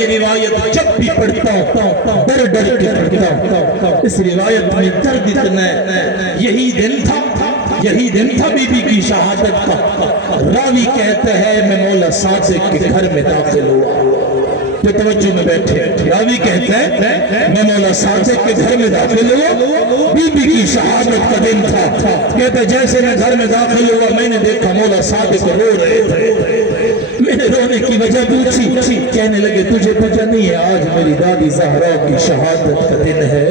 یہ روایت جب بھی پڑھتا ہوں ڈر ڈر کے پڑھتا ہوں، اس روایت میں درد اتنا ہے۔ یہی دن تھا بی بی کی شہادت کا۔ راوی کہتا ہے میں مولا صادق کے گھر میں داخل ہوا، جو توجہ میں بیٹھے، راوی کہتا ہے میں مولا صادق کے گھر میں داخل ہوا، بی بی کی شہادت کا دن تھا۔ کہتا ہے جیسے میں گھر میں داخل ہوا میں نے دیکھا مولا صادق رو رہے تھے۔ میں نے رونے کی وجہ پوچھی، کہنے لگے تجھے پتہ نہیں ہے آج میری دادی زہرا کی شہادت کا دن ہے،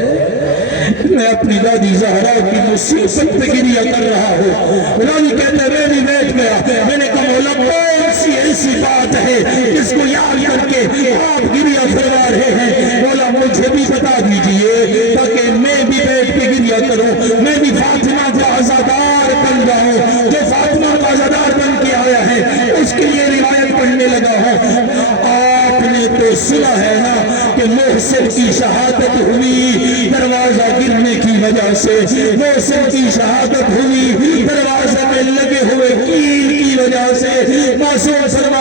میں اپنی دادی زہرا کی مصیبت پہ گریہ کر رہا ہوں۔ راوی کہتا ہے میں بھی بیٹھ گیا، میں نے کہا مولا کون سی ایسی بات ہے جس کو یاد کر کے آپ گریہ فرما رہے ہیں؟ مولا مجھے بھی بتا دیجئے تاکہ میں بھی بیٹھ کے گریہ کروں، میں بھی فاطمہ کا عزادار بن جاؤں، جو فاطمہ کا عزادار بن کے آیا ہے اس کے لیے روایت پڑھنے لگا ہوں۔ آپ نے تو سنا ہے نا کہ محسن کی شہادت ہوئی دروازہ گرنے کی وجہ سے، محسن کی شہادت ہوئی دروازہ میں لگے ہوئے کیل کی وجہ سے۔ معصوم فرما